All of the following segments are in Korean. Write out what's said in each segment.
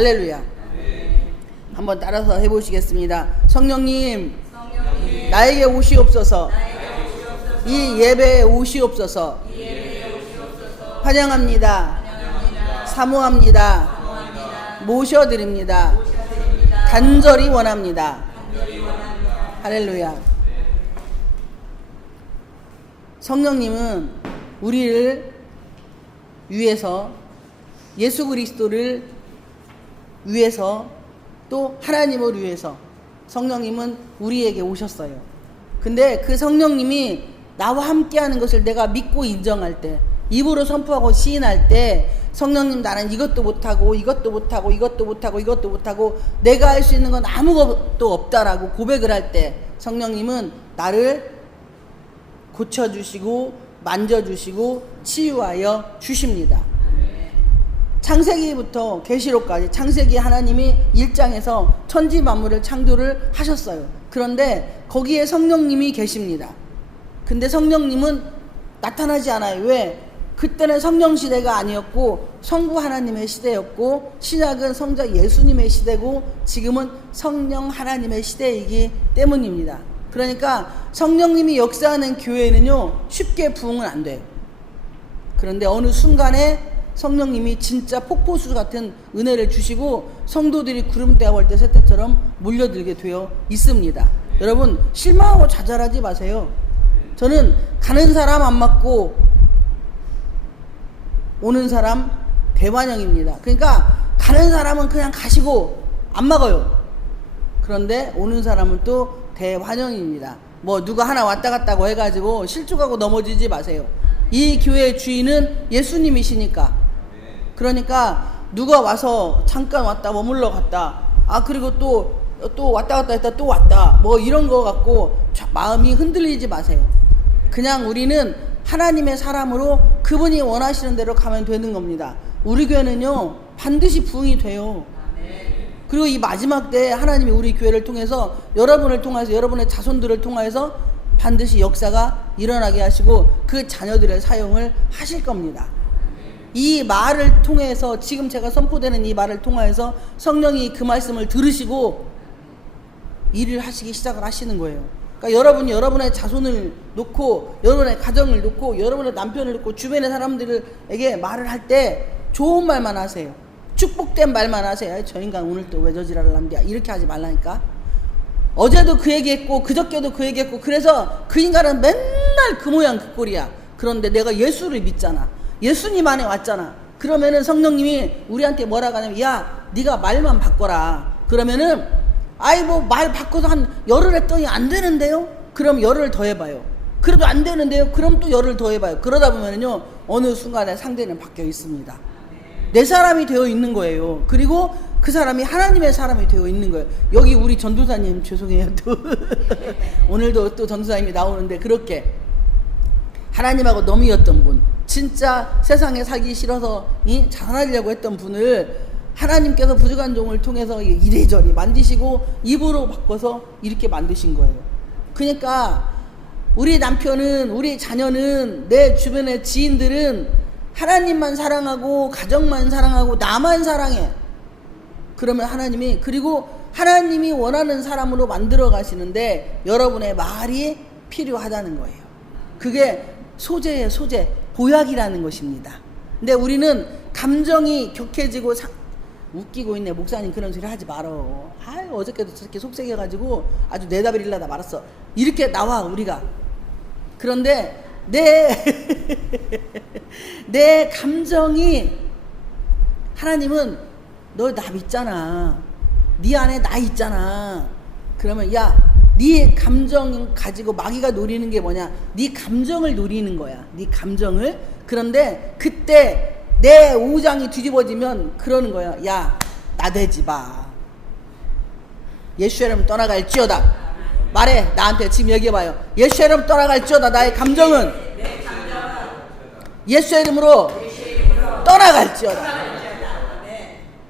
할렐루야. 한번 따라서 해보시겠습니다. 성령님, 나에게 오시옵소서. 이 예배에 오시옵소서. 환영합니다. 사모합니다. 모셔드립니다. 간절히 원합니다. 할렐루야. 성령님은 우리를 위해서, 예수 그리스도를 위해서, 또 하나님을 위해서 성령님은 우리에게 오셨어요. 근데 그 성령님이 나와 함께하는 것을 내가 믿고 인정할 때, 입으로 선포하고 시인할 때, 성령님 나는 이것도 못하고 이것도 못하고 이것도 못하고 이것도 못하고 내가 할 수 있는 건 아무것도 없다라고 고백을 할 때 성령님은 나를 고쳐주시고 만져주시고 치유하여 주십니다. 창세기부터 계시록까지, 창세기 하나님이 1장에서 천지 만물을 창조를 하셨어요. 그런데 거기에 성령님이 계십니다. 근데 성령님은 나타나지 않아요. 왜? 그때는 성령 시대가 아니었고 성부 하나님의 시대였고, 신약은 성자 예수님의 시대고 지금은 성령 하나님의 시대이기 때문입니다. 그러니까 성령님이 역사하는 교회는요 쉽게 부흥은 안 돼요. 그런데 어느 순간에 성령님이 진짜 폭포수 같은 은혜를 주시고 성도들이 구름대와 월대 세태처럼 몰려들게 되어 있습니다. 여러분 실망하고 좌절하지 마세요. 저는 가는 사람 안 맞고 오는 사람 대환영입니다. 그러니까 가는 사람은 그냥 가시고 안 막아요. 그런데 오는 사람은 또 대환영입니다. 뭐 누가 하나 왔다 갔다고 해가지고 실족하고 넘어지지 마세요. 이 교회의 주인은 예수님이시니까. 그러니까 누가 와서 잠깐 왔다 머물러 갔다, 그리고 또 왔다 갔다 했다 또 왔다, 뭐 이런 거 갖고 마음이 흔들리지 마세요. 그냥 우리는 하나님의 사람으로 그분이 원하시는 대로 가면 되는 겁니다. 우리 교회는요 반드시 부흥이 돼요. 그리고 이 마지막 때에 하나님이 우리 교회를 통해서, 여러분을 통해서, 여러분의 자손들을 통해서 반드시 역사가 일어나게 하시고 그 자녀들의 사용을 하실 겁니다. 이 말을 통해서, 지금 제가 선포되는 이 말을 통해서 성령이 그 말씀을 들으시고 일을 하시기 시작을 하시는 거예요. 그러니까 여러분이 여러분의 자손을 놓고, 여러분의 가정을 놓고, 여러분의 남편을 놓고 주변의 사람들에게 말을 할 때 좋은 말만 하세요. 축복된 말만 하세요. 저 인간 오늘 또 왜 저 지랄을 남겨, 이렇게 하지 말라니까. 어제도 그 얘기했고 그저께도 그 얘기했고, 그래서 그 인간은 맨날 그 모양 그 꼴이야. 그런데 내가 예수를 믿잖아. 예수님 안에 왔잖아. 그러면은 성령님이 우리한테 뭐라고 하냐면, 야 네가 말만 바꿔라. 그러면은 뭐 말 바꿔서 한 열흘 했더니 안 되는데요? 그럼 열흘 더 해봐요. 그래도 안 되는데요? 그럼 또 열흘 더 해봐요. 그러다 보면은요 어느 순간에 상대는 바뀌어 있습니다. 내 사람이 되어 있는 거예요. 그리고 그 사람이 하나님의 사람이 되어 있는 거예요. 여기 우리 전도사님 죄송해요. 또 오늘도 또 전도사님이 나오는데, 그렇게 하나님하고 넘이었던 분, 진짜 세상에 살기 싫어서 자살하려고 했던 분을 하나님께서 부족한 종을 통해서 이래저래 만드시고 입으로 바꿔서 이렇게 만드신 거예요. 그러니까 우리 남편은, 우리 자녀는, 내 주변의 지인들은 하나님만 사랑하고 가정만 사랑하고 나만 사랑해. 그러면 하나님이, 그리고 하나님이 원하는 사람으로 만들어 가시는데 여러분의 말이 필요하다는 거예요. 그게 소재의 소재, 보약이라는 것입니다. 근데 우리는 감정이 격해지고 웃기고 있네. 목사님 그런 소리 하지 말어. 어저께도 저렇게 속색여가지고 아주 내다버리려다 말았어. 이렇게 나와 우리가. 그런데 내 감정이, 하나님은 너 나 믿잖아. 네 안에 나 있잖아. 그러면 야, 네 감정 가지고 마귀가 노리는 게 뭐냐? 네 감정을 노리는 거야. 네 감정을. 그런데 그때 내 오장이 뒤집어지면 그러는 거야. 야, 나대지 마. 예수의 이름 떠나갈지어다. 말해. 나한테 지금 얘기해봐요. 예수의 이름 떠나갈지어다. 나의 감정은 예수의 이름으로 떠나갈지어다.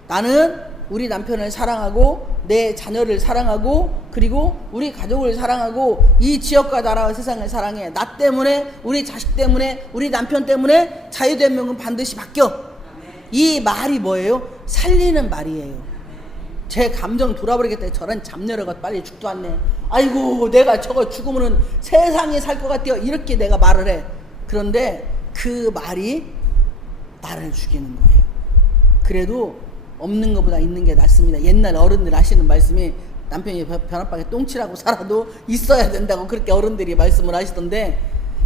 나는 우리 남편을 사랑하고 내 자녀를 사랑하고 그리고 우리 가족을 사랑하고 이 지역과 나라와 세상을 사랑해. 나 때문에, 우리 자식 때문에, 우리 남편 때문에 자유대한민국은 반드시 바뀌어. 이 말이 뭐예요? 살리는 말이에요. 제 감정 돌아버리겠다. 저런 잡녀라가 빨리 죽도 않네. 아이고 내가 저거 죽으면은 세상에 살 것 같아요. 이렇게 내가 말을 해. 그런데 그 말이 나를 죽이는 거예요. 그래도 없는 것보다 있는 게 낫습니다. 옛날 어른들 하시는 말씀이 남편이 변아빵에 똥칠하고 살아도 있어야 된다고 그렇게 어른들이 말씀을 하시던데,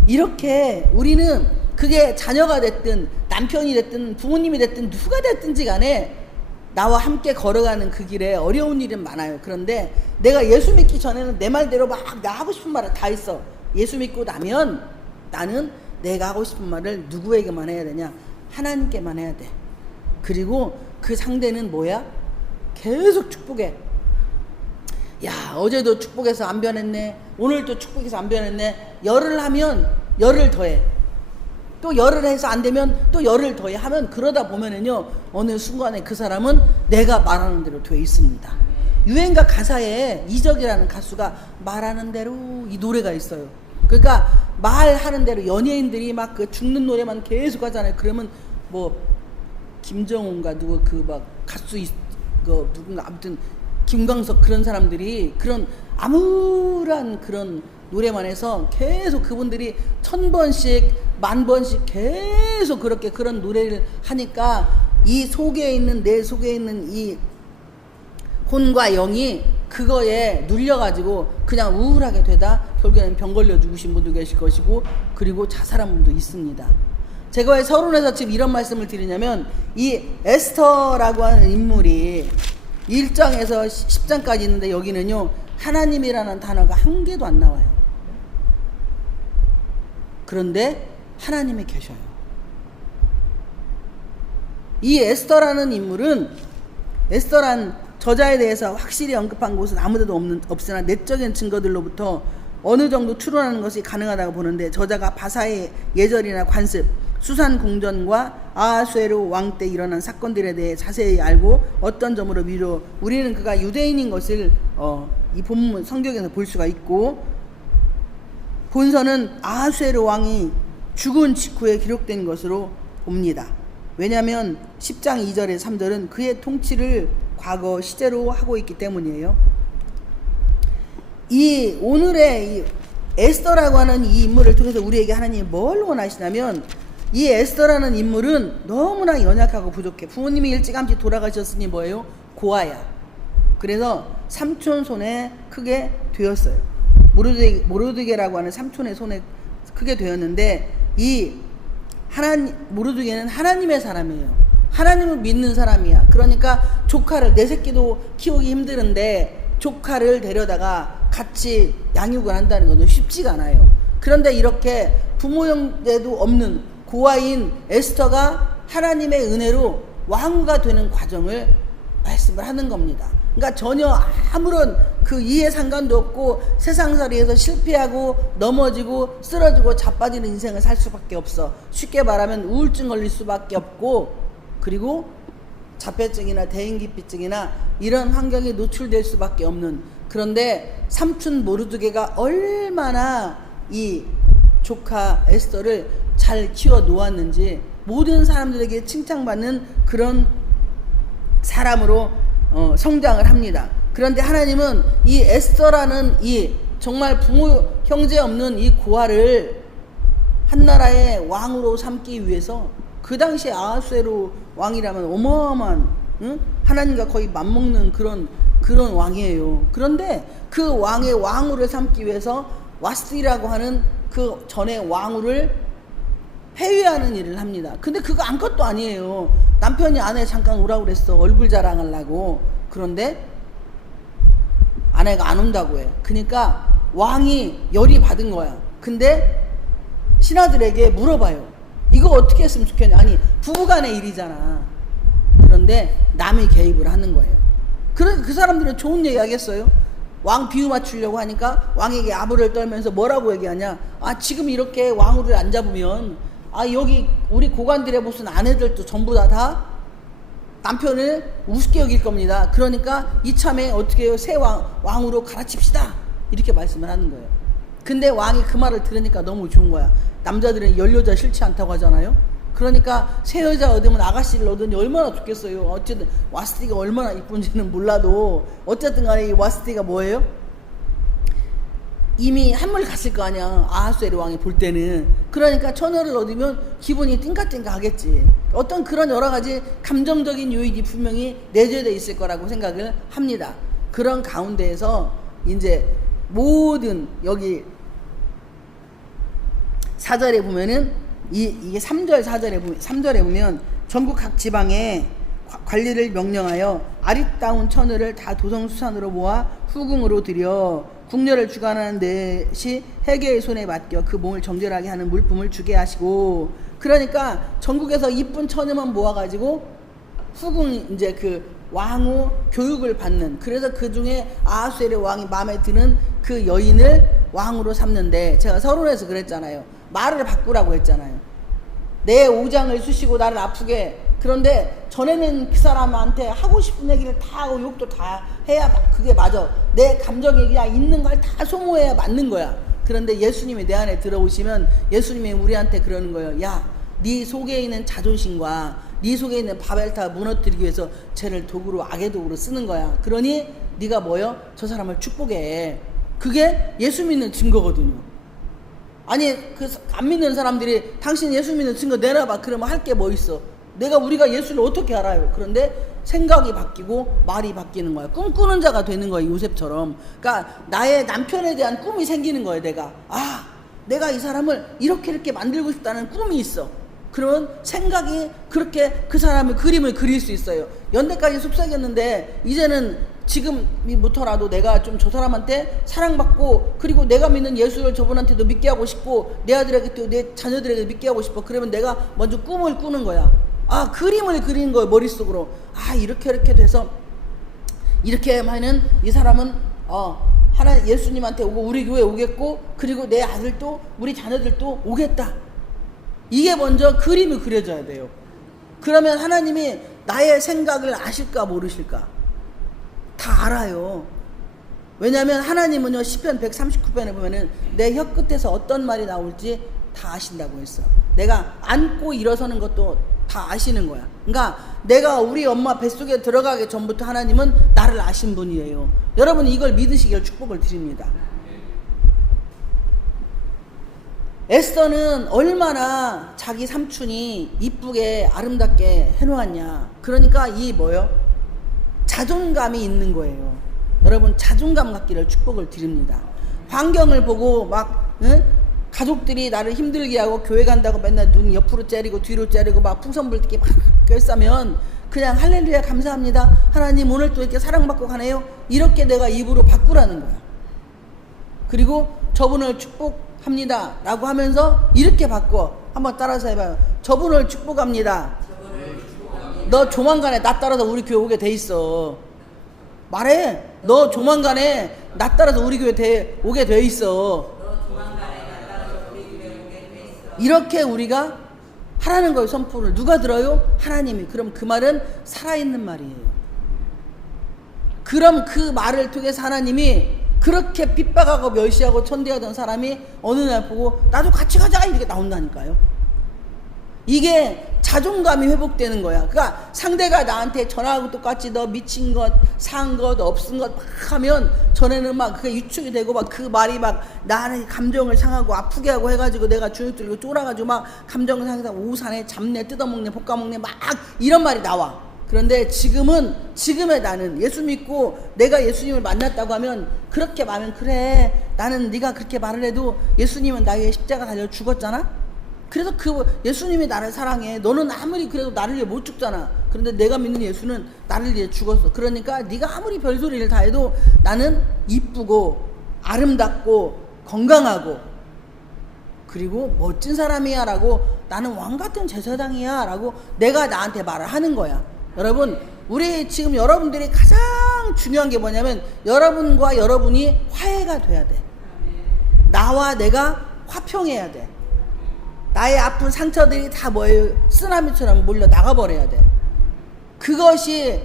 이렇게 우리는 그게 자녀가 됐든 남편이 됐든 부모님이 됐든 누가 됐든지 간에 나와 함께 걸어가는 그 길에 어려운 일은 많아요. 그런데 내가 예수 믿기 전에는 내 말대로 막 나 하고 싶은 말을 다 했어. 예수 믿고 나면 나는 내가 하고 싶은 말을 누구에게만 해야 되냐? 하나님께만 해야 돼. 그리고 그 상대는 뭐야? 계속 축복해. 야 어제도 축복해서 안 변했네, 오늘도 축복해서 안 변했네. 열을 하면 열을 더해, 또 열을 해서 안 되면 또 열을 더해 하면, 그러다 보면은요 어느 순간에 그 사람은 내가 말하는 대로 돼 있습니다. 유행가 가사에 이적이라는 가수가 말하는 대로 이 노래가 있어요. 그러니까 말하는 대로 연예인들이 막 그 죽는 노래만 계속 하잖아요. 그러면 뭐 김정훈가 누구 그 막 가수 그 누군가 아무튼 김광석 그런 사람들이 그런 암울한 그런 노래만 해서 계속 그분들이 1000번씩 10,000번씩 계속 그렇게 그런 노래를 하니까 이 속에 있는 내 속에 있는 이 혼과 영이 그거에 눌려가지고 그냥 우울하게 되다 결국에는 병 걸려 죽으신 분도 계실 것이고, 그리고 자살한 분도 있습니다. 제가 왜 서론에서 지금 이런 말씀을 드리냐면, 이 에스더라고 하는 인물이 1장에서 10장까지 있는데 여기는요 하나님이라는 단어가 한 개도 안 나와요. 그런데 하나님이 계셔요. 이 에스더라는 인물은, 에스더란 저자에 대해서 확실히 언급한 곳은 아무데도 없으나 내적인 증거들로부터 어느 정도 추론하는 것이 가능하다고 보는데, 저자가 바사의 예절이나 관습, 수산 궁전과 아하수에로 왕 때 일어난 사건들에 대해 자세히 알고 어떤 점으로 미뤄 우리는 그가 유대인인 것을 이 본문 성경에서 볼 수가 있고, 본서는 아하수에로 왕이 죽은 직후에 기록된 것으로 봅니다. 왜냐하면 10장 2절에 3절은 그의 통치를 과거 시제로 하고 있기 때문이에요. 이 오늘의 이 에스더라고 하는 이 인물을 통해서 우리에게 하나님이 뭘 원하시냐면, 이 에스더라는 인물은 너무나 연약하고 부족해. 부모님이 일찌감치 돌아가셨으니 뭐예요? 고아야. 그래서 삼촌 손에 크게 되었어요. 모르드게라고 하는 삼촌의 손에 크게 되었는데, 이 모르드게는 하나님의 사람이에요. 하나님을 믿는 사람이야. 그러니까 조카를, 내 새끼도 키우기 힘드는데 조카를 데려다가 같이 양육을 한다는 것은 쉽지가 않아요. 그런데 이렇게 부모 형제도 없는 고아인 에스더가 하나님의 은혜로 왕후가 되는 과정을 말씀을 하는 겁니다. 그러니까 전혀 아무런 그 이해 상관도 없고 세상살이에서 실패하고 넘어지고 쓰러지고 자빠지는 인생을 살 수밖에 없어. 쉽게 말하면 우울증 걸릴 수밖에 없고, 그리고 자폐증이나 대인기피증이나 이런 환경에 노출될 수밖에 없는. 그런데 삼촌 모르드게가 얼마나 이 조카 에스더를 잘 키워 놓았는지 모든 사람들에게 칭찬받는 그런 사람으로 성장을 합니다. 그런데 하나님은 이 에스더라는 이 정말 부모 형제 없는 이 고아를 한나라의 왕으로 삼기 위해서, 그 당시에 아하수에로 왕이라면 어마어마한, 하나님과 거의 맞먹는 그런 왕이에요. 그런데 그 왕의 왕후를 삼기 위해서 와스티라고 하는 그 전에 왕후를 폐위하는 일을 합니다. 근데 그거 아무것도 아니에요. 남편이 아내 잠깐 오라고 그랬어. 얼굴 자랑하려고. 그런데 아내가 안 온다고 해. 그러니까 왕이 열이 받은 거야. 근데 신하들에게 물어봐요. 이거 어떻게 했으면 좋겠냐. 아니 부부간의 일이잖아. 그런데 남이 개입을 하는 거예요. 그 사람들은 좋은 얘기 하겠어요? 왕 비유 맞추려고 하니까 왕에게 아부를 떨면서 뭐라고 얘기하냐. 아 지금 이렇게 왕후를 안 잡으면 여기 우리 고관들의 무슨 아내들도 전부 다 남편을 우습게 여길 겁니다. 그러니까 이참에 어떻게 해요? 새 왕으로 갈아칩시다. 이렇게 말씀을 하는 거예요. 근데 왕이 그 말을 들으니까 너무 좋은 거야. 남자들은 열여자 싫지 않다고 하잖아요. 그러니까 새 여자 얻으면 아가씨를 얻으니 얼마나 좋겠어요. 어쨌든 와스티가 얼마나 이쁜지는 몰라도 어쨌든 간에 이 와스티가 뭐예요? 이미 한물 갔을 거 아니야. 아하수에르 왕이 볼 때는. 그러니까 처녀를 얻으면 기분이 띵까띵까 하겠지. 어떤 그런 여러 가지 감정적인 요인이 분명히 내재되어 있을 거라고 생각을 합니다. 그런 가운데에서 이제 모든 여기 4절에 보면은 이게 3절 3절에 보면 전국 각 지방에 관리를 명령하여 아리따운 처녀를 다 도성수산으로 모아 후궁으로 들여 궁녀를 주관하는 듯이 해계의 손에 맡겨 그 몸을 정결하게 하는 물품을 주게 하시고, 그러니까 전국에서 이쁜 처녀만 모아가지고 후궁 이제 그 왕후 교육을 받는, 그래서 그 중에 아하수에르 왕이 마음에 드는 그 여인을 왕으로 삼는데, 제가 서론에서 그랬잖아요. 말을 바꾸라고 했잖아요. 내 오장을 쑤시고 나를 아프게. 그런데 전에는 그 사람한테 하고 싶은 얘기를 다 하고 욕도 다 해야 그게 맞아. 내 감정이 그냥 있는 걸 다 소모해야 맞는 거야. 그런데 예수님이 내 안에 들어오시면 예수님이 우리한테 그러는 거예요. 야, 네 속에 있는 자존심과 네 속에 있는 바벨탑 무너뜨리기 위해서 쟤를 도구로, 악의 도구로 쓰는 거야. 그러니 네가 뭐요? 저 사람을 축복해. 그게 예수 믿는 증거거든요. 아니 그 안 믿는 사람들이 당신 예수 믿는 증거 내놔봐. 그러면 할 게 뭐 있어? 우리가 예수를 어떻게 알아요? 그런데 생각이 바뀌고 말이 바뀌는 거야. 꿈꾸는 자가 되는 거야, 요셉처럼. 그러니까 나의 남편에 대한 꿈이 생기는 거예요. 내가 이 사람을 이렇게 만들고 싶다는 꿈이 있어. 그러면 생각이 그렇게 그 사람의 그림을 그릴 수 있어요. 연대까지 속삭였는데 이제는 지금부터라도 내가 좀 저 사람한테 사랑받고, 그리고 내가 믿는 예수를 저분한테도 믿게 하고 싶고, 내 아들에게 또 내 자녀들에게 믿게 하고 싶어. 그러면 내가 먼저 꿈을 꾸는 거야. 그림을 그리는 거예요, 머릿속으로. 이렇게 돼서 이렇게 하면은 이 사람은 하나님 예수님한테 오고 우리 교회 오겠고, 그리고 내 아들도 우리 자녀들도 오겠다. 이게 먼저 그림이 그려져야 돼요. 그러면 하나님이 나의 생각을 아실까 모르실까? 다 알아요. 왜냐하면 하나님은요, 시편 139편에 보면은 내 혀 끝에서 어떤 말이 나올지 다 아신다고 했어. 내가 앉고 일어서는 것도 다 아시는 거야. 그러니까 내가 우리 엄마 뱃속에 들어가기 전부터 하나님은 나를 아신 분이에요. 여러분 이걸 믿으시길 축복을 드립니다. 에스더는 얼마나 자기 삼촌이 이쁘게 아름답게 해놓았냐. 그러니까 이 뭐요? 자존감이 있는 거예요. 여러분 자존감 갖기를 축복을 드립니다. 환경을 보고 막 가족들이 나를 힘들게 하고 교회 간다고 맨날 눈 옆으로 째리고 뒤로 째리고 막 풍선불 뜯기 막 꿰싸면 그냥 할렐루야 감사합니다. 하나님 오늘 또 이렇게 사랑받고 가네요. 이렇게 내가 입으로 바꾸라는 거야. 그리고 저분을 축복합니다 라고 하면서 이렇게 바꿔. 한번 따라서 해봐요. 저분을 축복합니다. 너 조만간에 나 따라서 우리 교회 오게 돼 있어. 말해. 너 조만간에 나 따라서 우리 교회 오게 돼 있어. 이렇게 우리가 하라는 거예요. 선포를 누가 들어요? 하나님이. 그럼 그 말은 살아있는 말이에요. 그럼 그 말을 통해서 하나님이 그렇게 핍박하고 멸시하고 천대하던 사람이 어느 날 보고 나도 같이 가자 이렇게 나온다니까요. 이게 자존감이 회복되는 거야. 그러니까 상대가 나한테 전화하고 똑같이 너 미친 것, 산 것, 없은 것 막 하면 전에는 막 그게 유축이 되고 막 그 말이 막 나를 감정을 상하고 아프게 하고 해가지고 내가 주눅 들고 쫄아가지고 막 감정을 상해서 오사네, 잡내, 뜯어먹네, 볶아먹네 막 이런 말이 나와. 그런데 지금의 나는 예수 믿고 내가 예수님을 만났다고 하면 그렇게 말하면 그래 나는 네가 그렇게 말을 해도 예수님은 나의 십자가 달려 죽었잖아. 그래서 그 예수님이 나를 사랑해. 너는 아무리 그래도 나를 위해 못 죽잖아. 그런데 내가 믿는 예수는 나를 위해 죽었어. 그러니까 네가 아무리 별소리를 다 해도 나는 이쁘고 아름답고 건강하고 그리고 멋진 사람이야 라고, 나는 왕같은 제사장이야 라고 내가 나한테 말을 하는 거야. 여러분 우리 지금 여러분들이 가장 중요한 게 뭐냐면 여러분과 여러분이 화해가 돼야 돼. 나와 내가 화평해야 돼. 나의 아픈 상처들이 다 뭐예요? 쓰나미처럼 몰려 나가버려야 돼. 그것이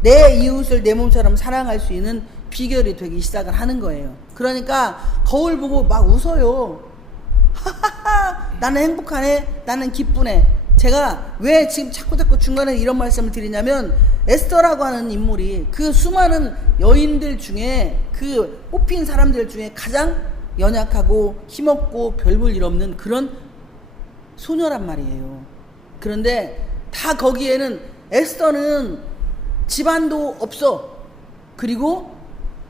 내 이웃을 내 몸처럼 사랑할 수 있는 비결이 되기 시작을 하는 거예요. 그러니까 거울 보고 막 웃어요. 하하하 나는 행복하네, 나는 기쁘네. 제가 왜 지금 자꾸 중간에 이런 말씀을 드리냐면, 에스더라고 하는 인물이 그 수많은 여인들 중에, 그 뽑힌 사람들 중에 가장 연약하고 힘없고 별 볼 일 없는 그런 소녀란 말이에요. 그런데 다 거기에는 에스더는 집안도 없어. 그리고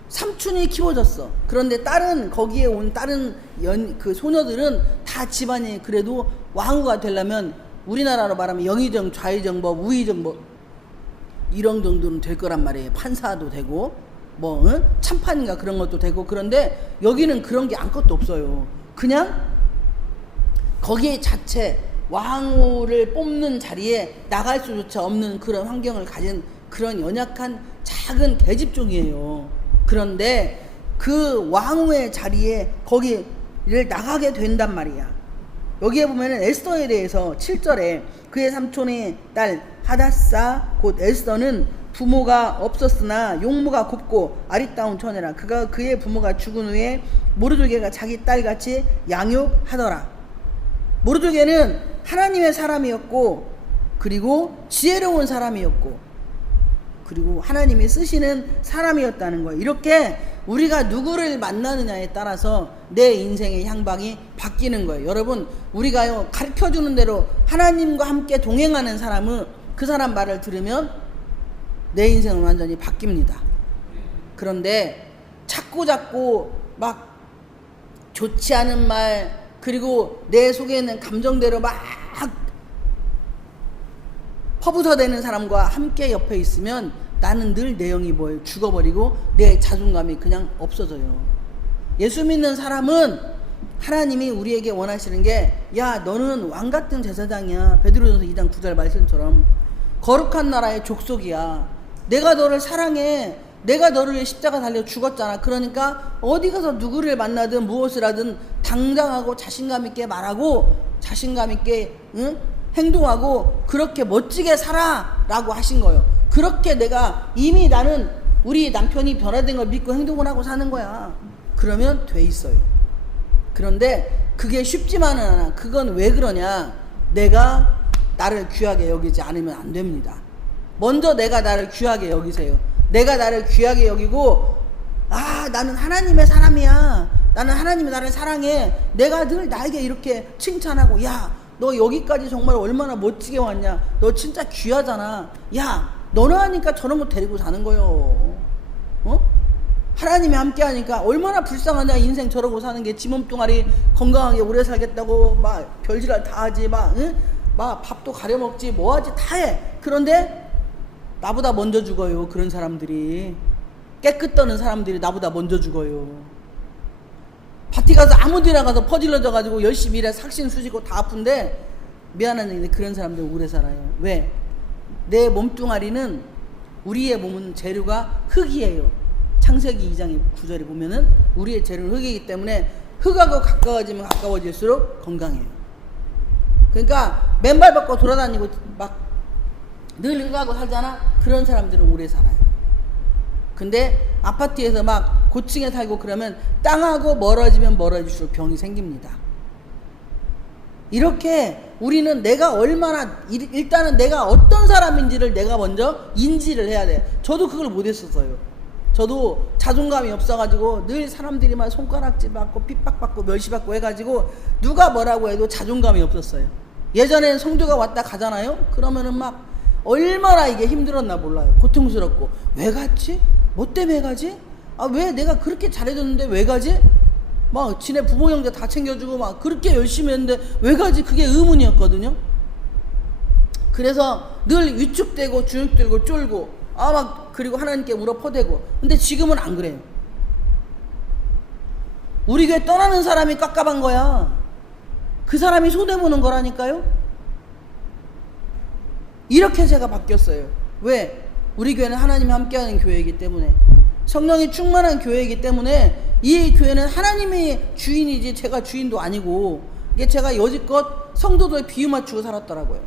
삼촌이 키워줬어. 그런데 거기에 온 다른 그 소녀들은 다 집안이 그래도 왕후가 되려면 우리나라로 말하면 영의정, 좌의정법, 우의정법 이런 정도는 될 거란 말이에요. 판사도 되고 참판인가 그런 것도 되고. 그런데 여기는 그런 게 아무것도 없어요. 그냥 거기에 자체 왕후를 뽑는 자리에 나갈 수조차 없는 그런 환경을 가진 그런 연약한 작은 계집종이에요. 그런데 그 왕후의 자리에 거기를 나가게 된단 말이야. 여기에 보면은 에스더에 대해서 7절에 그의 삼촌의 딸 하닷사 곧 에스더는 부모가 없었으나 용모가 곱고 아리따운 처녀라. 그의 부모가 죽은 후에 모르드게가 자기 딸같이 양육하더라. 모르드게는 하나님의 사람이었고, 그리고 지혜로운 사람이었고, 그리고 하나님이 쓰시는 사람이었다는 거예요. 이렇게 우리가 누구를 만나느냐에 따라서 내 인생의 향방이 바뀌는 거예요. 여러분, 우리가요 가르쳐주는 대로 하나님과 함께 동행하는 사람은 그 사람 말을 들으면 내 인생은 완전히 바뀝니다. 그런데 자꾸 막 좋지 않은 말, 그리고 내 속에 있는 감정대로 막 퍼부서대는 사람과 함께 옆에 있으면 나는 늘 내 영이 죽어버리고 내 자존감이 그냥 없어져요. 예수 믿는 사람은 하나님이 우리에게 원하시는 게, 야 너는 왕같은 제사장이야. 베드로전서 2장 9절 말씀처럼 거룩한 나라의 족속이야. 내가 너를 사랑해. 내가 너를 위해 십자가 달려 죽었잖아. 그러니까 어디 가서 누구를 만나든 무엇을 하든 당당하고 자신감 있게 말하고 자신감 있게 행동하고 그렇게 멋지게 살아 라고 하신 거예요. 그렇게 내가 이미 나는 우리 남편이 변화된 걸 믿고 행동을 하고 사는 거야. 그러면 돼 있어요. 그런데 그게 쉽지만은 않아. 그건 왜 그러냐? 내가 나를 귀하게 여기지 않으면 안 됩니다. 먼저 내가 나를 귀하게 여기세요. 내가 나를 귀하게 여기고, 나는 하나님의 사람이야. 나는 하나님이 나를 사랑해. 내가 늘 나에게 이렇게 칭찬하고, 야 너 여기까지 정말 얼마나 멋지게 왔냐. 너 진짜 귀하잖아. 야 너는 하니까 저런 거 데리고 사는 거요. 하나님이 함께 하니까 얼마나 불쌍하냐. 인생 저러고 사는 게. 지 몸뚱아리 건강하게 오래 살겠다고 막 별짓을 다 하지. 막 밥도 가려 먹지, 뭐 하지 다 해. 그런데 나보다 먼저 죽어요. 그런 사람들이. 깨끗 떠는 사람들이 나보다 먼저 죽어요. 파티 가서 아무 데나 가서 퍼질러져 가지고 열심히 일해 삭신 수시고 다 아픈데, 미안한 얘기인데 그런 사람들 오래 살아요. 왜? 내 몸뚱아리는, 우리의 몸은 재료가 흙이에요. 창세기 2장 9절에 보면은 우리의 재료는 흙이기 때문에 흙하고 가까워지면 가까워질수록 건강해요. 그러니까 맨발 밟고 돌아다니고 막 늘 흙하고 살잖아. 그런 사람들은 오래 살아요. 근데 아파트에서 막 고층에 살고 그러면 땅하고 멀어지면 멀어질수록 병이 생깁니다. 이렇게 우리는 내가 얼마나, 일단은 내가 어떤 사람인지를 내가 먼저 인지를 해야 돼. 저도 그걸 못했었어요. 저도 자존감이 없어가지고 늘 사람들이 막 손가락질 받고 핍박받고 멸시받고 해가지고 누가 뭐라고 해도 자존감이 없었어요. 예전엔 성도가 왔다 가잖아요. 그러면은 막 얼마나 이게 힘들었나 몰라요. 고통스럽고, 왜 갔지? 뭐 때문에 가지? 왜 내가 그렇게 잘해줬는데 왜 가지? 막 지네 부모 형제 다 챙겨주고 막 그렇게 열심히 했는데 왜 가지? 그게 의문이었거든요. 그래서 늘 위축되고 주눅들고 쫄고 그리고 하나님께 물어 퍼대고. 근데 지금은 안 그래요. 우리 교회 떠나는 사람이 깝깝한 거야. 그 사람이 손해보는 거라니까요. 이렇게 제가 바뀌었어요. 왜? 우리 교회는 하나님이 함께하는 교회이기 때문에, 성령이 충만한 교회이기 때문에, 이 교회는 하나님이 주인이지 제가 주인도 아니고, 이게 제가 여지껏 성도들의 비유 맞추고 살았더라고요.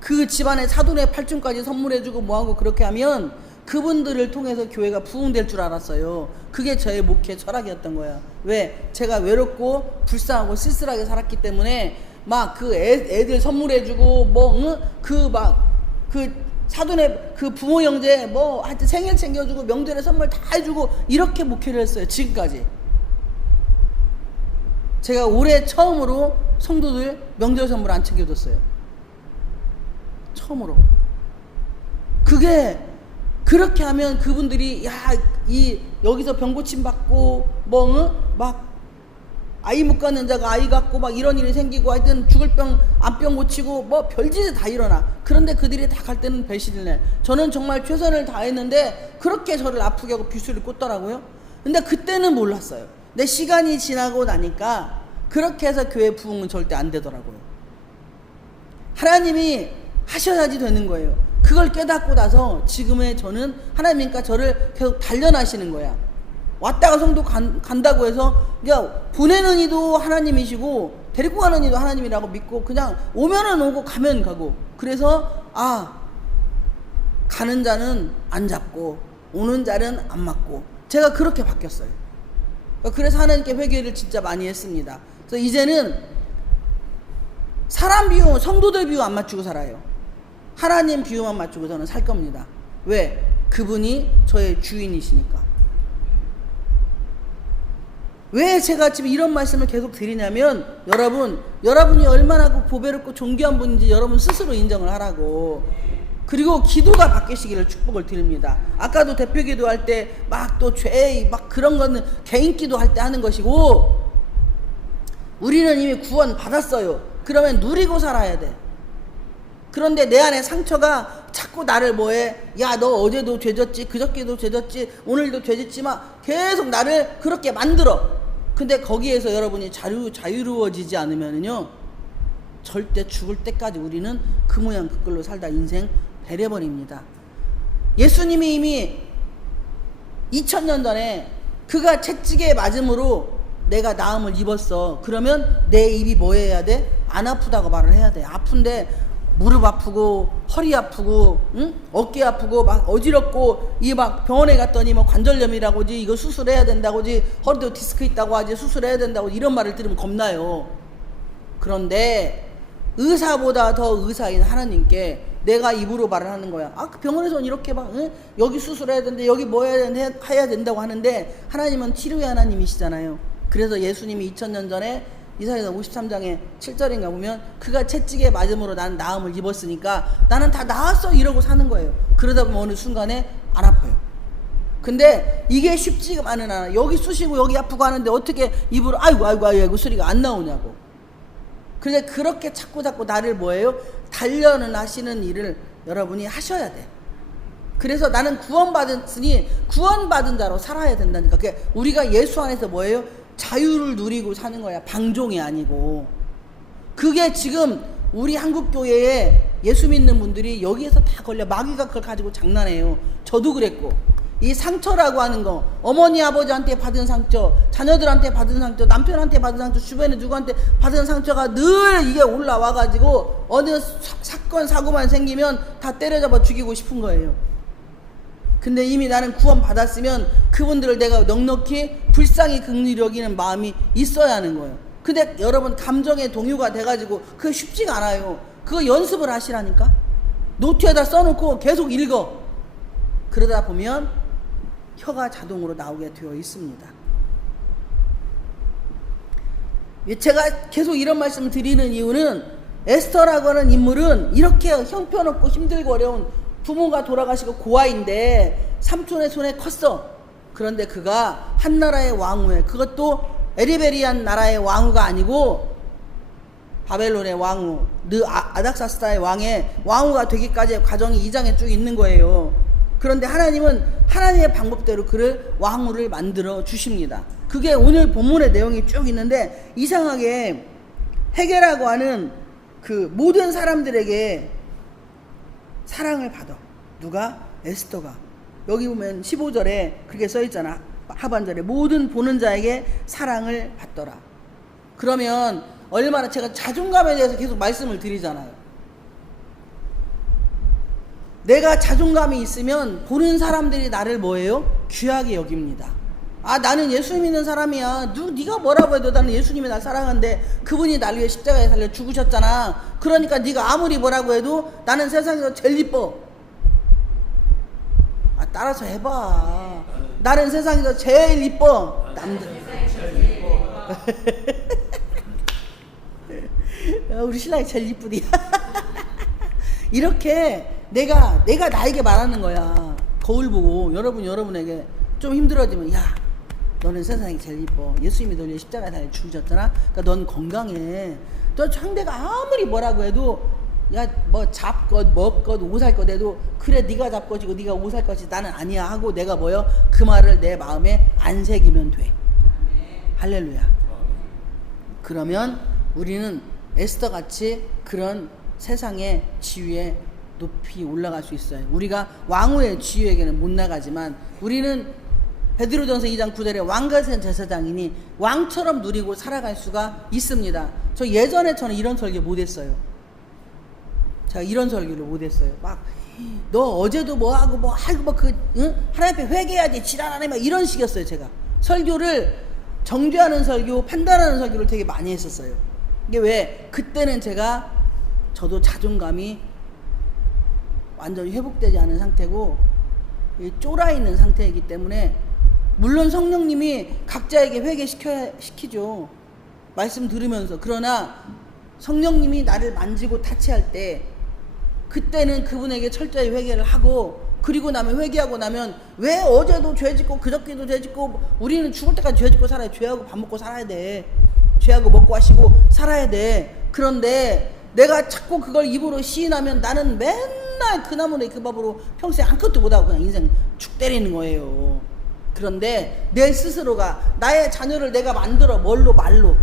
그 집안에 사돈의 팔순까지 선물해주고 뭐하고 그렇게 하면 그분들을 통해서 교회가 부흥될 줄 알았어요. 그게 저의 목회 철학이었던 거야. 왜? 제가 외롭고 불쌍하고 쓸쓸하게 살았기 때문에 막 그 애들 선물해주고 뭐 응? 그 막 그 사돈의 그 부모 형제 뭐 하여튼 생일 챙겨주고 명절에 선물 다 해주고 이렇게 목회를 했어요. 지금까지. 제가 올해 처음으로 성도들 명절 선물 안 챙겨줬어요. 처음으로. 그게 그렇게 하면 그분들이 여기서 병고침 받고 막 아이 못 갖는 자가 아이 갖고 막 이런 일이 생기고 하여튼 죽을 병 암병 고치고 뭐 별짓이 다 일어나. 그런데 그들이 다 갈 때는 배신을 내. 저는 정말 최선을 다했는데 그렇게 저를 아프게 하고 뷰스를 꽂더라고요. 근데 그때는 몰랐어요. 내 시간이 지나고 나니까 그렇게 해서 교회 부흥은 절대 안 되더라고요. 하나님이 하셔야지 되는 거예요. 그걸 깨닫고 나서 지금의 저는 하나님이니까 저를 계속 단련하시는 거야. 왔다가 성도 간다고 해서 그냥 보내는 이도 하나님이시고 데리고 가는 이도 하나님이라고 믿고 그냥 오면은 오고 가면 가고. 그래서 가는 자는 안 잡고 오는 자는 안 맞고 제가 그렇게 바뀌었어요. 그래서 하나님께 회개를 진짜 많이 했습니다. 그래서 이제는 사람 비유, 성도들 비유 안 맞추고 살아요. 하나님 비유만 맞추고 저는 살 겁니다. 왜? 그분이 저의 주인이시니까. 왜 제가 지금 이런 말씀을 계속 드리냐면 여러분이 얼마나 보배롭고 존귀한 분인지 여러분 스스로 인정을 하라고. 그리고 기도가 바뀌시기를 축복을 드립니다. 아까도 대표 기도할 때 막 또 죄 막 그런 거는 개인 기도할 때 하는 것이고 우리는 이미 구원 받았어요. 그러면 누리고 살아야 돼. 그런데 내 안에 상처가 자꾸 나를 뭐해? 야, 너 어제도 죄졌지, 그저께도 죄졌지, 오늘도 죄졌지만 계속 나를 그렇게 만들어. 근데 거기에서 여러분이 자유로워지지 않으면요 절대 죽을 때까지 우리는 그 모양 그 꼴로 살다 인생 배려버립니다. 예수님이 이미 2000년 전에 그가 채찍에 맞음으로 내가 나음을 입었어. 그러면 내 입이 뭐 해야 돼? 안 아프다고 말을 해야 돼. 아픈데 무릎 아프고 허리 아프고 응? 어깨 아프고 막 어지럽고 이 막 병원에 갔더니 뭐 관절염이라고지 이거 수술해야 된다고지 허리도 디스크 있다고 하지 수술해야 된다고 이런 말을 들으면 겁나요. 그런데 의사보다 더 의사인 하나님께 내가 입으로 말을 하는 거야. 그 병원에서는 이렇게 막 응? 여기 수술해야 되는데 여기 뭐 해야 된다고 하는데 하나님은 치료의 하나님이시잖아요. 그래서 예수님이 2000년 전에 이사야서 53장에 7절인가 보면 그가 채찍에 맞음으로 난 나음을 입었으니까 나는 다 나았어 이러고 사는 거예요. 그러다 보면 어느 순간에 안 아파요. 근데 이게 쉽지만은 않아. 여기 쑤시고 여기 아프고 하는데 어떻게 입으로 아이고 소리가 안 나오냐고. 근데 그렇게 자꾸 나를 뭐예요? 단련을 하시는 일을 여러분이 하셔야 돼. 그래서 나는 구원받았으니 구원받은 자로 살아야 된다니까. 그게 우리가 예수 안에서 뭐예요? 자유를 누리고 사는 거야. 방종이 아니고. 그게 지금 우리 한국교회에 예수 믿는 분들이 여기에서 다 걸려. 마귀가 그걸 가지고 장난해요. 저도 그랬고. 이 상처라고 하는 거, 어머니 아버지한테 받은 상처, 자녀들한테 받은 상처, 남편한테 받은 상처, 주변에 누구한테 받은 상처가 늘 이게 올라와 가지고 어느 사건 사고만 생기면 다 때려잡아 죽이고 싶은 거예요. 근데 이미 나는 구원 받았으면 그분들을 내가 넉넉히 불쌍히 긍휼히 여기는 마음이 있어야 하는 거예요. 근데 여러분 감정의 동요가 돼가지고 그게 쉽지가 않아요. 그거 연습을 하시라니까. 노트에다 써놓고 계속 읽어. 그러다 보면 혀가 자동으로 나오게 되어 있습니다. 제가 계속 이런 말씀을 드리는 이유는 에스더라고 하는 인물은 이렇게 형편없고 힘들고 어려운 부모가 돌아가시고 고아인데 삼촌의 손에 컸어. 그런데 그가 한 나라의 왕후에, 그것도 에리베리안 나라의 왕후가 아니고 바벨론의 왕후, 아닥사스다의 왕의 왕후가 되기까지의 과정이 2장에 쭉 있는 거예요. 그런데 하나님은 하나님의 방법대로 그를 왕후를 만들어 주십니다. 그게 오늘 본문의 내용이 쭉 있는데 이상하게 헤게라고 하는 그 모든 사람들에게 사랑을 받아. 누가? 에스더가. 여기 보면 15절에 그렇게 써있잖아. 하반절에 모든 보는 자에게 사랑을 받더라. 그러면 얼마나 제가 자존감에 대해서 계속 말씀을 드리잖아요. 내가 자존감이 있으면 보는 사람들이 나를 뭐예요? 귀하게 여깁니다. 아, 나는 예수 믿는 사람이야. 네가 뭐라고 해도 나는 예수님이 날 사랑하는데 그분이 날 위해 십자가에 달려 죽으셨잖아. 그러니까 네가 아무리 뭐라고 해도 나는 세상에서 제일 이뻐. 아, 따라서 해봐. 나는 세상에서 제일 이뻐. 남들. 우리 신랑이 제일 이쁘디. 이렇게 내가 나에게 말하는 거야. 거울 보고 여러분에게 좀 힘들어지면, 야, 너는 세상이 제일 이뻐. 예수님이 널 위해 십자가에 달려 죽으셨잖아. 그러니까 넌 건강해. 너 상대가 아무리 뭐라고 해도, 야, 뭐 잡것 먹것 옷 살 것 해도, 그래 네가 잡것이고 네가 옷 살 것이 나는 아니야 하고 내가 뭐요? 그 말을 내 마음에 안 새기면 돼. 할렐루야. 그러면 우리는 에스더 같이 그런 세상의 지위에 높이 올라갈 수 있어요. 우리가 왕후의 지위에게는 못 나가지만 우리는 베드로전서 2장 9절에 왕같은 제사장이니 왕처럼 누리고 살아갈 수가 있습니다. 저 예전에 저는 이런 설교 못했어요. 제가 이런 설교를 못했어요. 막 너 어제도 뭐하고 하나님 앞에 회개해야지 지랄하네 막 이런 식이었어요. 제가 설교를 정죄하는 설교, 판단하는 설교를 되게 많이 했었어요. 이게 왜? 그때는 저도 자존감이 완전히 회복되지 않은 상태고 쫄아 있는 상태이기 때문에, 물론 성령님이 각자에게 회개시키죠. 말씀 들으면서. 그러나 성령님이 나를 만지고 타치할 때 그때는 그분에게 철저히 회개를 하고, 그리고 나면 회개하고 나면 왜 어제도 죄짓고 그저께도 죄짓고 우리는 죽을 때까지 죄짓고 살아야 돼. 죄하고 밥 먹고 살아야 돼. 죄하고 먹고 하시고 살아야 돼. 그런데 내가 자꾸 그걸 입으로 시인하면 나는 맨날 그 나무에 그 밥으로 평소에 아무것도 못하고 그냥 인생 축 때리는 거예요. 그런데 내 스스로가 나의 자녀를 내가 만들어. 뭘로? 말로.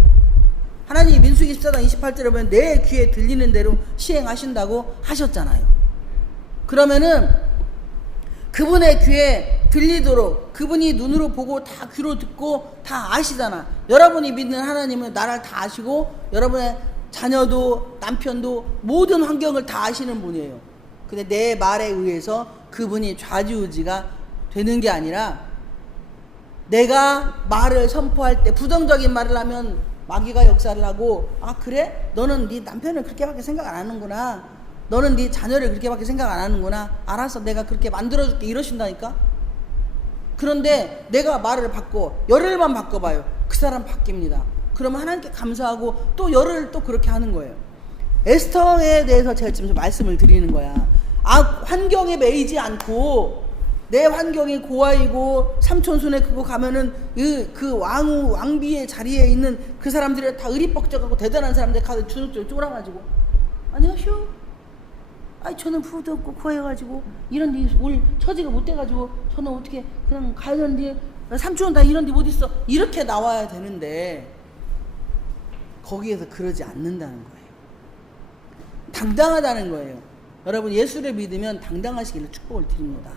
하나님이 민수기 14장 28절에 보면 내 귀에 들리는 대로 시행하신다고 하셨잖아요. 그러면은 그분의 귀에 들리도록, 그분이 눈으로 보고 다 귀로 듣고 다 아시잖아. 여러분이 믿는 하나님은 나를 다 아시고 여러분의 자녀도 남편도 모든 환경을 다 아시는 분이에요. 근데 내 말에 의해서 그분이 좌지우지가 되는 게 아니라, 내가 말을 선포할 때 부정적인 말을 하면 마귀가 역사를 하고, 아 그래? 너는 네 남편을 그렇게밖에 생각 안 하는구나. 너는 네 자녀를 그렇게밖에 생각 안 하는구나. 알았어, 내가 그렇게 만들어줄게. 이러신다니까. 그런데 내가 말을 바꿔, 열흘만 바꿔봐요. 그 사람 바뀝니다. 그러면 하나님께 감사하고 또 열흘 또 그렇게 하는 거예요. 에스더에 대해서 제가 지금 말씀을 드리는 거야. 환경에 매이지 않고, 내 환경이 고아이고 삼촌손에 그거 가면은 그 왕비의 자리에 있는 그 사람들이 다 의리뻑적하고 대단한 사람들 가서 주눅 쫄아가지고, 안녕하쇼. 저는 부도 없고 고아여가지고 이런데 올 처지가 못 돼가지고 저는 어떻게 그냥 가야 되는데, 삼촌은 다 이런데 못 있어. 이렇게 나와야 되는데 거기에서 그러지 않는다는 거예요. 당당하다는 거예요. 여러분, 예수를 믿으면 당당하시기를 축복을 드립니다.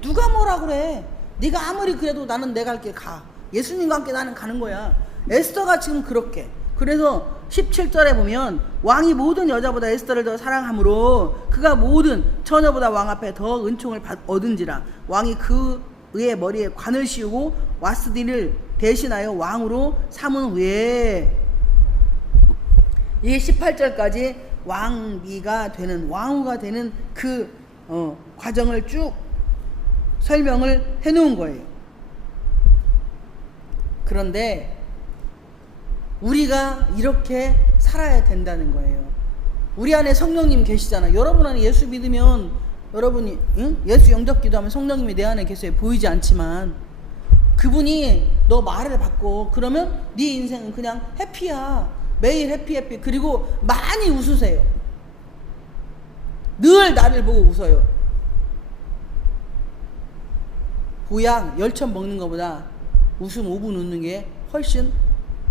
누가 뭐라 그래? 네가 아무리 그래도 나는 내 갈 길 가. 예수님과 함께 나는 가는 거야. 에스더가 지금 그렇게. 그래서 17절에 보면 왕이 모든 여자보다 에스더를 더 사랑함으로 그가 모든 처녀보다 왕 앞에 더 은총을 얻은지라. 왕이 그의 머리에 관을 씌우고 와스디를 대신하여 왕으로 삼은 후에, 이게 18절까지 왕후가 되는 그 과정을 쭉 설명을 해놓은 거예요. 그런데 우리가 이렇게 살아야 된다는 거예요. 우리 안에 성령님 계시잖아. 여러분 안에 예수 믿으면, 여러분이 예수 영접 기도하면 성령님이 내 안에 계세요. 보이지 않지만 그분이 너 말을 바꿔. 그러면 네 인생은 그냥 해피야. 매일 해피. 그리고 많이 웃으세요. 늘 나를 보고 웃어요. 보약 10천 먹는 것보다 웃음 5분 웃는 게 훨씬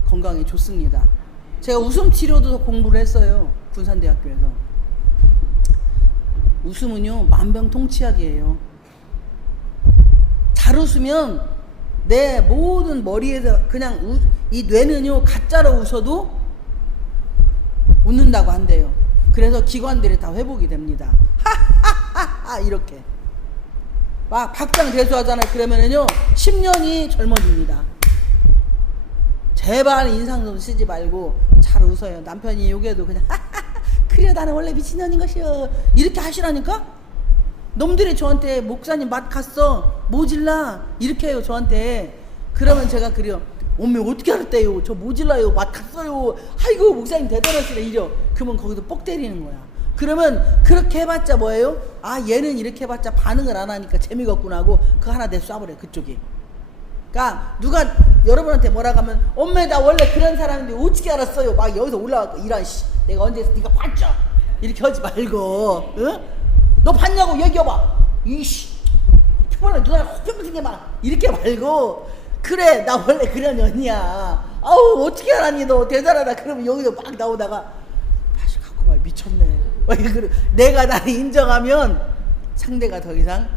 건강에 좋습니다. 제가 웃음 치료도 공부를 했어요. 군산대학교에서. 웃음은요 만병통치약이에요. 잘 웃으면 내 모든 머리에서 그냥 이 뇌는요 가짜로 웃어도 웃는다고 한대요. 그래서 기관들이 다 회복이 됩니다. 하하하하 이렇게 막 박장대소하잖아요. 그러면은요 10년이 젊어집니다. 제발 인상 좀 쓰지 말고 잘 웃어요. 남편이 욕해도 그냥 그래 나는 원래 미친년인 것이요 이렇게 하시라니까. 놈들이 저한테 목사님 맛 갔어 모질라 이렇게 해요 저한테. 그러면 제가 그래요. 어머 어떻게 알았대요 저 모질라요 맛 갔어요 아이고 목사님 대단하시네 이려. 그러면 거기서 뻑 때리는 거야. 그러면 그렇게 해봤자 뭐예요? 아 얘는 이렇게 해봤자 반응을 안 하니까 재미가 없구나 하고 그거 하나 내 쏴버려 그쪽이. 그러니까 누가 여러분한테 뭐라고 하면 엄마 나 원래 그런 사람인데 어떻게 알았어요 막 여기서 올라가고 이런 씨 내가 언제 네가 봤죠 이렇게 하지 말고 응? 너 봤냐고 얘기해봐 이씨 피곤해 누나 혹평 생겨 막 이렇게 말고 그래 나 원래 그런 년이야 아우 어떻게 알았니 너 대단하다. 그러면 여기서 막 나오다가 다시 갖고 막 미쳤네 내가 나를 인정하면 상대가 더 이상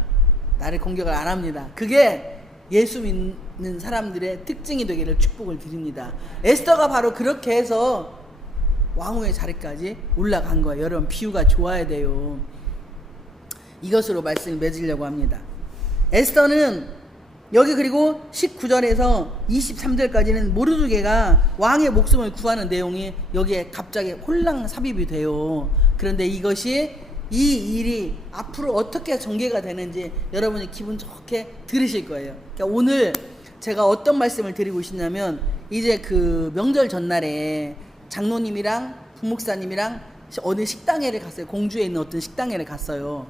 나를 공격을 안 합니다. 그게 예수 믿는 사람들의 특징이 되기를 축복을 드립니다. 에스더가 바로 그렇게 해서 왕후의 자리까지 올라간 거예요. 여러분 비유가 좋아야 돼요. 이것으로 말씀을 맺으려고 합니다. 에스더는 여기 그리고 19절에서 23절까지는 모르드게가 왕의 목숨을 구하는 내용이 여기에 갑자기 홀랑 삽입이 돼요. 그런데 이것이 이 일이 앞으로 어떻게 전개가 되는지 여러분이 기분 좋게 들으실 거예요. 그러니까 오늘 제가 어떤 말씀을 드리고 싶냐면 이제 그 명절 전날에 장로님이랑 부목사님이랑 어느 식당회를 갔어요. 공주에 있는 어떤 식당회를 갔어요.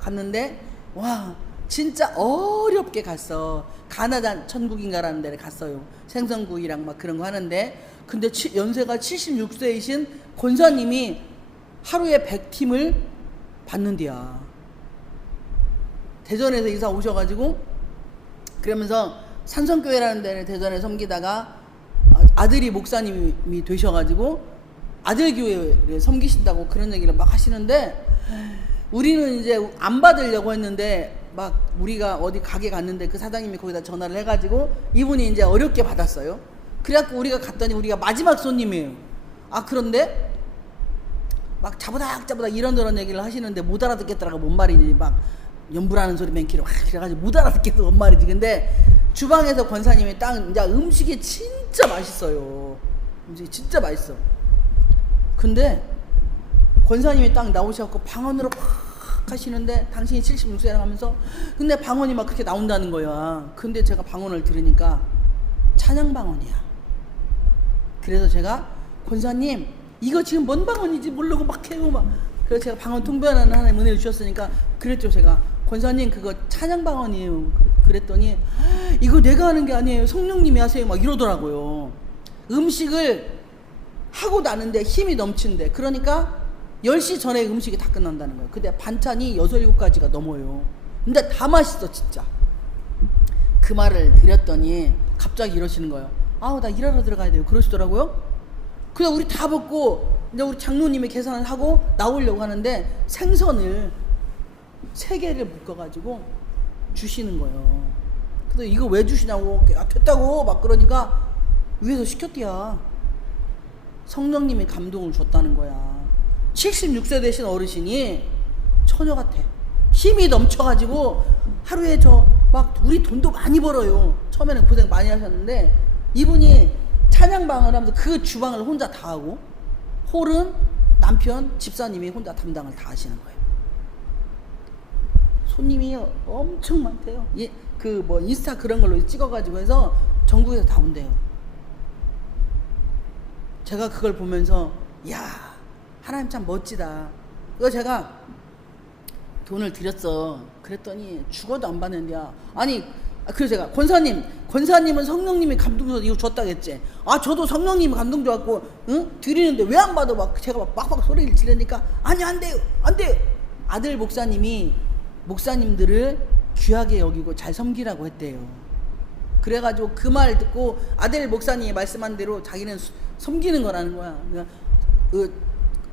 갔는데 와 진짜 어렵게 갔어. 가나다 천국인가라는 데를 갔어요. 생선구이랑 막 그런 거 하는데 근데 연세가 76세이신 권사님이 하루에 100팀을 받는데야. 대전에서 이사 오셔가지고 그러면서 산성교회라는 데를 대전에 섬기다가 아들이 목사님이 되셔가지고 아들교회를 섬기신다고 그런 얘기를 막 하시는데 우리는 이제 안 받으려고 했는데 막 우리가 어디 가게 갔는데 그 사장님이 거기다 전화를 해가지고 이분이 이제 어렵게 받았어요. 그래갖고 우리가 갔더니 우리가 마지막 손님이에요. 아 그런데 막 자부닥 이런저런 얘기를 하시는데 못 알아듣겠더라고. 뭔 말인지 막 연불하는 소리 맨키로 막 그래가지고 못 알아듣겠어 뭔 말인지. 근데 주방에서 권사님이 딱 이제 음식이 진짜 맛있어요. 음식이 진짜 맛있어. 근데 권사님이 딱 나오셔갖고 방언으로 막 하시는데 당신이 76세라고 하면서 근데 방언이 막 그렇게 나온다는 거야. 근데 제가 방언을 들으니까 찬양 방언이야. 그래서 제가 권사님 이거 지금 뭔 방언인지 모르고 막 해요 막. 그래서 제가 방언 통변하는 하나님 은혜를 주셨으니까 그랬죠. 제가 권사님 그거 찬양 방언이에요. 그랬더니 이거 내가 하는 게 아니에요 성령님이 하세요 막 이러더라고요. 음식을 하고 나는데 힘이 넘치는데 그러니까 10시 전에 음식이 다 끝난다는 거예요. 근데 반찬이 6, 7가지가 넘어요. 근데 다 맛있어 진짜. 그 말을 드렸더니 갑자기 이러시는 거예요. 아우 나 일하러 들어가야 돼요 그러시더라고요. 그냥 우리 다 먹고 이제 우리 장로님이 계산을 하고 나오려고 하는데 생선을 3개를 묶어가지고 주시는 거예요. 근데 이거 왜 주시냐고 아 됐다고 막 그러니까 위에서 시켰대야. 성령님이 감동을 줬다는 거야. 76세 되신 어르신이 처녀 같아. 힘이 넘쳐가지고 하루에 저 막 우리 돈도 많이 벌어요. 처음에는 고생 많이 하셨는데 이분이 찬양방을 하면서 그 주방을 혼자 다 하고 홀은 남편 집사님이 혼자 담당을 다 하시는 거예요. 손님이 엄청 많대요. 그 뭐 인스타 그런 걸로 찍어가지고 해서 전국에서 다 온대요. 제가 그걸 보면서 야 하나님 참 멋지다. 그거 제가 돈을 드렸어. 그랬더니 죽어도 안 받는데야. 아니 그래서 제가 권사님은 성령님이 감동 줘서 이거 줬다겠지. 아 저도 성령님이 감동 줘갖고 응? 드리는데 왜 안 받아? 막 제가 막 소리를 지르니까 아니 안 돼요 아들 목사님이 목사님들을 귀하게 여기고 잘 섬기라고 했대요. 그래가지고 그 말 듣고 아들 목사님이 말씀한 대로 자기는 섬기는 거라는 거야. 그러니까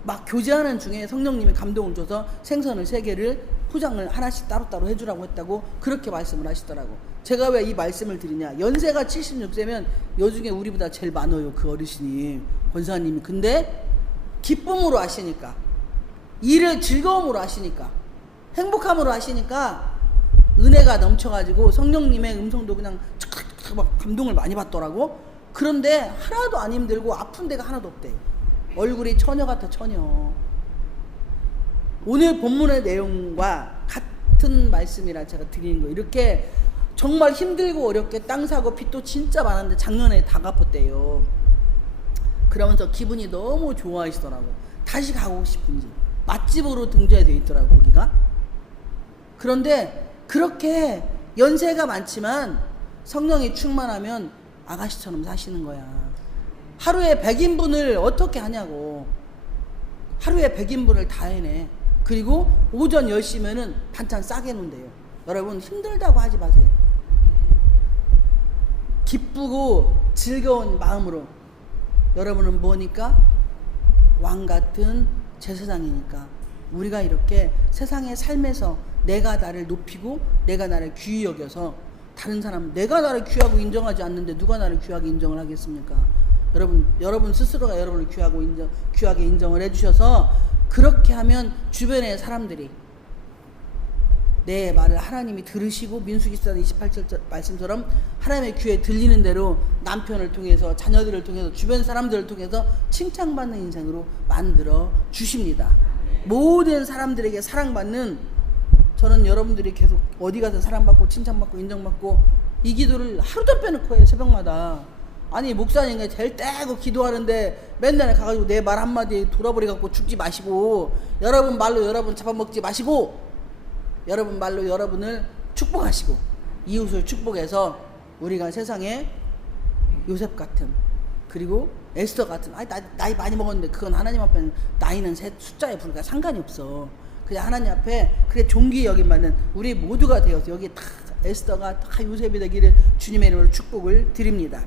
막 교제하는 중에 성령님이 감동을 줘서 생선을 3개를 포장을 하나씩 따로따로 해주라고 했다고 그렇게 말씀을 하시더라고. 제가 왜 이 말씀을 드리냐. 연세가 76세면 여중에 우리보다 제일 많아요 그 어르신이 권사님이. 근데 기쁨으로 하시니까 일을 즐거움으로 하시니까 행복함으로 하시니까 은혜가 넘쳐가지고 성령님의 음성도 그냥 착착착 막 감동을 많이 받더라고. 그런데 하나도 안 힘들고 아픈 데가 하나도 없대. 얼굴이 처녀 같아, 처녀. 오늘 본문의 내용과 같은 말씀이라 제가 드리는 거. 이렇게 정말 힘들고 어렵게 땅 사고 빚도 진짜 많았는데 작년에 다 갚았대요. 그러면서 기분이 너무 좋아하시더라고. 다시 가고 싶은지. 맛집으로 등재되어 있더라고, 거기가. 그런데 그렇게 연세가 많지만 성령이 충만하면 아가씨처럼 사시는 거야. 하루에 100인분을 어떻게 하냐고. 하루에 100인분을 다 해내. 그리고 오전 10시면은 반찬 싸게 놓는데요. 여러분 힘들다고 하지 마세요. 기쁘고 즐거운 마음으로. 여러분은 뭐니까? 왕 같은 제사장이니까. 우리가 이렇게 세상의 삶에서 내가 나를 높이고 내가 나를 귀히 여겨서 다른 사람, 내가 나를 귀하고 인정하지 않는데 누가 나를 귀하게 인정을 하겠습니까? 여러분 스스로가 여러분을 귀하게 인정을 해주셔서 그렇게 하면 주변의 사람들이 내 말을 하나님이 들으시고 민수기사 28절 말씀처럼 하나님의 귀에 들리는 대로 남편을 통해서 자녀들을 통해서 주변 사람들을 통해서 칭찬받는 인생으로 만들어 주십니다. 모든 사람들에게 사랑받는, 저는 여러분들이 계속 어디 가서 사랑받고 칭찬받고 인정받고 이 기도를 하루도 빼놓고 해요. 새벽마다. 아니 목사님이 될 때고 기도하는데 맨날 가가지고 내 말 한마디에 돌아버리 갖고 죽지 마시고, 여러분 말로 여러분 잡아먹지 마시고, 여러분 말로 여러분을 축복하시고 이웃을 축복해서 우리가 세상에 요셉 같은, 그리고 에스더 같은, 나이 많이 먹었는데 그건 하나님 앞에는 나이는 숫자에 불과 상관이 없어. 그냥 하나님 앞에 그래 존귀 여김받는 우리 모두가 되어서 여기 다 에스더가 다 요셉이 되기를 주님의 이름으로 축복을 드립니다.